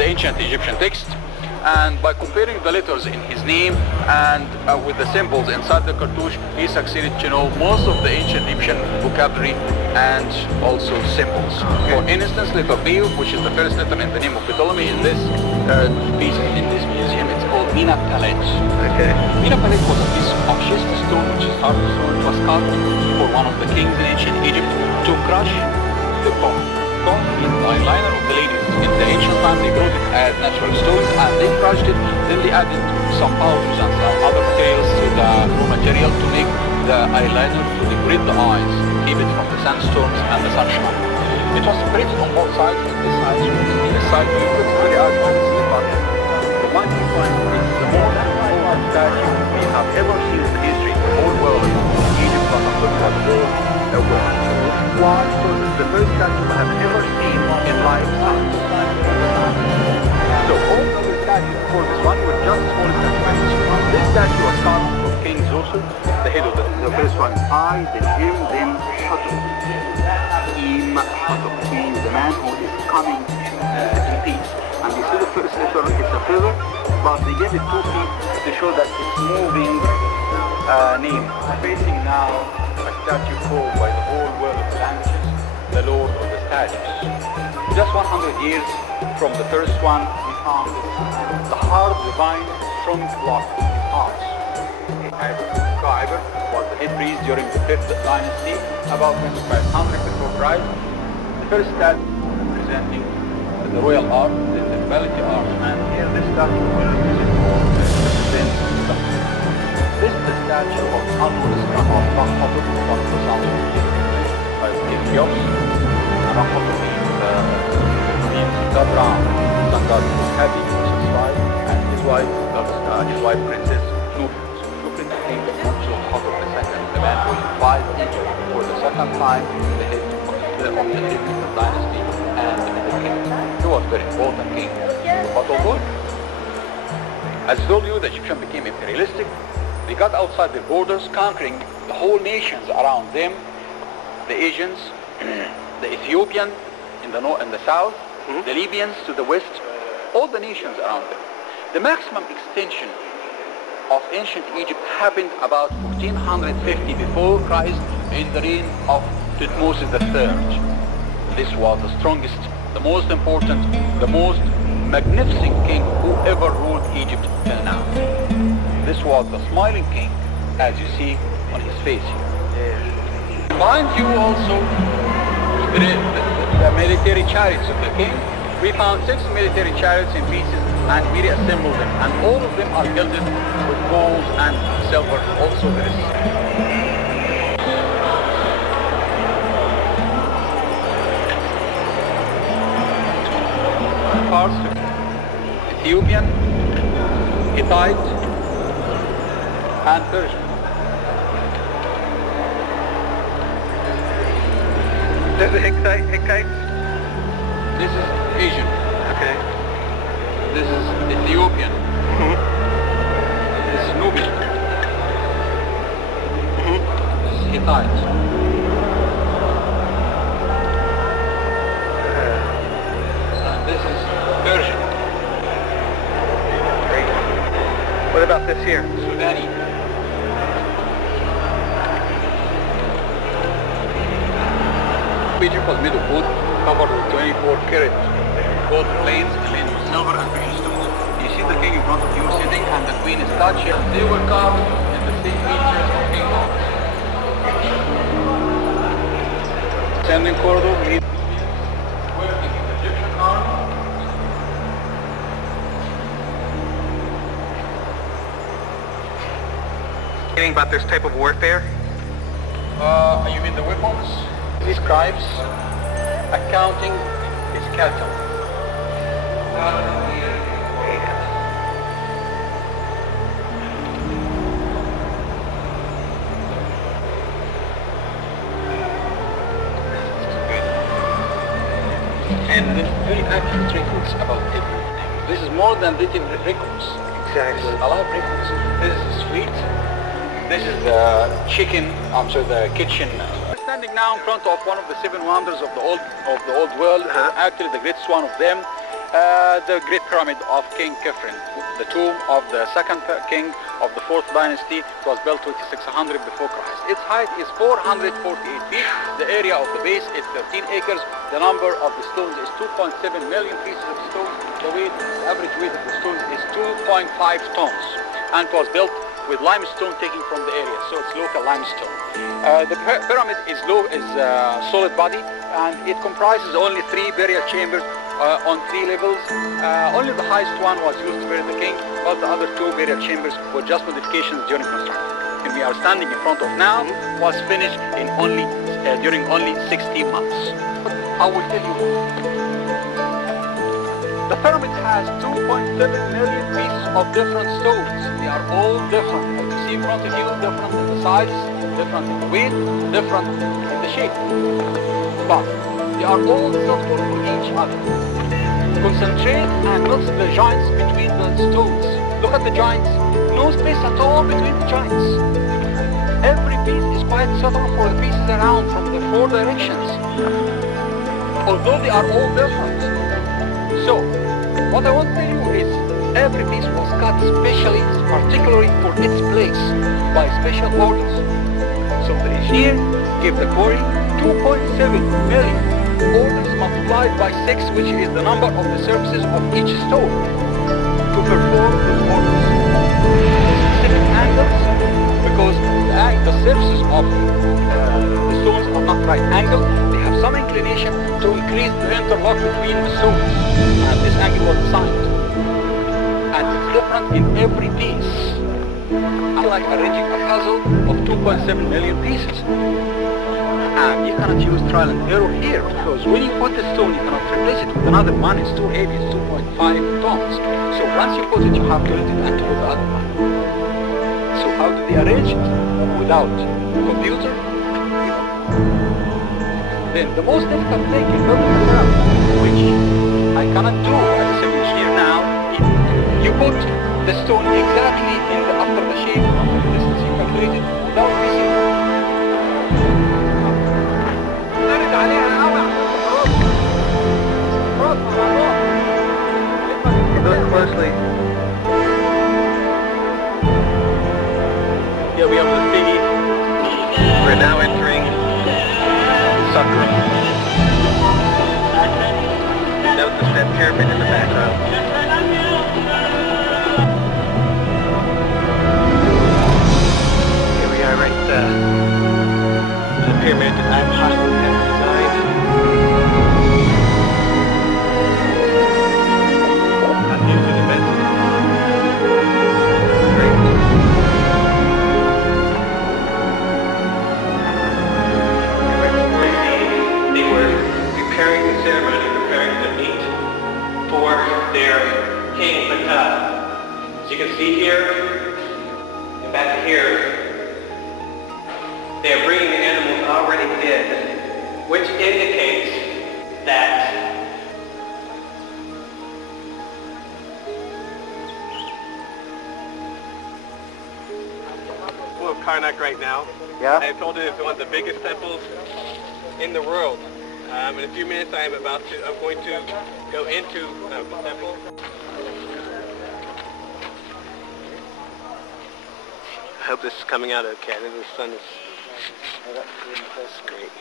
the ancient Egyptian text. And by comparing the letters in his name and with the symbols inside the cartouche, he succeeded to know most of the ancient Egyptian vocabulary and also symbols. For instance, letter B, which is the first letter in the name of Ptolemy, in this piece, in this museum, it's called Mina Palet. Okay. Mina Palet was a piece of schist stone, which is hard stone. It was carved for one of the kings in ancient Egypt to crush the cough. Cough is the eyeliner of the ladies. In the ancient time, they brought it as natural stones and they crushed it. Then they added some powders and some other materials to the raw material to make the eyeliner to decorate the eyes, keep it from the sandstorms and the sunshine. It was separated on both sides. This side looks very ugly, honestly, but the one you find is the most important statue we have ever seen in history, the whole world, Egypt, but I'm talking about all the world. The first statue I have ever seen in life. So all the other statues before this one were just small statuettes. This statue was carved from King Zosu, the head of the first one. I, then him, then Shuttle. Im Shuttle means the man who is coming in peace. And you see the first letter, it's a feather, but they gave it 2 feet to show that it's moving name. Facing now a statue called by the whole world of languages, the Lord of the Statues. Just 100 years from the first one, we found the hard, divine, strong block of his heart. Cairo was the head priest during the 5th dynasty, about 2500 before Christ. The first statue representing the royal art, the nobility art, and here this statue represents this is the statue of Anubis of Rahmatul by King Yos, and Rahmatul means God Ram, sun god who is happy, satisfied, and his wife princess Nufit. Nufit became the council of Hathor II, the man who unified Egypt for the second time, the head of the Egyptian dynasty, and the king. He was a very important king. But although, as I told you, the Egyptians became imperialistic. They got outside their borders, conquering the whole nations around them, the Asians, the Ethiopians in the south, the Libyans to the west, all the nations around them. The maximum extension of ancient Egypt happened about 1450 before Christ in the reign of Thutmose III. This was the strongest, the most important, the most magnificent king who ever ruled Egypt till now. This was the smiling king, as you see on his face here. Behind you also, the military chariots of the king. We found 6 military chariots in pieces and we reassembled them. And all of them are gilded with gold and silver. Also there is parts of Ethiopian, Hittite, and Persian. There's the Hittite? This is Asian. Okay. This is Ethiopian. This is Nubian. This is Hittite. And this is Persian. Great. What about this here? Sudani. Egypt was made of wood, covered with 24-karat gold plates, inlaid with silver and precious stones. You see the king in front of you sitting, and the queen is statue. They were carved in the same features of King Kong. Ascending corridor, working in the Egyptian army. Anything about this type of warfare? You mean the weapons? These scribes accounting his cattle. And very accurate records about everything. This is more than written records. Exactly. A lot of records. This is the street. This is the the kitchen. Standing now in front of one of the 7 wonders of the old world, actually the greatest one of them. The Great Pyramid of King Khafre, the tomb of the second king of the 4th dynasty. It was built 2600 before Christ. Its height is 448 feet. The area of the base is 13 acres. The number of the stones is 2.7 million pieces of stone. The average weight of the stones is 2.5 tons. And it was built with limestone taken from the area, so it's local limestone. The pyramid is solid body, and it comprises only 3 burial chambers on 3 levels. Only the highest one was used to bury the king, but the other 2 burial chambers were just modifications during construction. And we are standing in front of now was finished in during only 60 months. I will tell you. The pyramid has 2.7 million pieces of different stones. They are all different. As you see in front of you, different in the size, different in the weight, different in the shape. But they are all suitable for each other. Concentrate and notice the joints between the stones. Look at the joints. No space at all between the joints. Every piece is quite suitable for the pieces around from the 4 directions. Although they are all different. So, what I want to tell you is every piece was cut specially, particularly for its place, by special orders. So the engineer gave the quarry 2.7 million orders multiplied by 6, which is the number of the surfaces of each stone, to perform these orders. Specific angles, because the surfaces of the stones are not right angle, they have some inclination to increase the interlock between the stones, and this angle was assigned. And it's different in every piece. Unlike arranging a puzzle of 2.7 million pieces. And you cannot use trial and error here, because when you put the stone, you cannot replace it with another one. It's too heavy, it's 2.5 tons. So once you put it, you have to let it and to put the other one. So how do they arrange it? Without computer? Then the most difficult thing in building a pyramid, which I cannot do as a civil engineer now, is you put the stone exactly in the after the shape of the distance you calculated without missing. Look closely. Yeah, we have the city. We're now entering Sucker. Note the step pyramid in the background. Here we are right the pyramid that I'm Hassan has designed. Not new to the method. Great. They were preparing the ceremony, preparing the meat for their king, Ptah. As you can see here, and back here, they are bringing the animals already dead, which indicates that full of Karnak right now. Yeah. I have told you it's one of the biggest temples in the world. In a few minutes I'm going to go into the temple. I hope this is coming out okay. I think the sun is... That's great.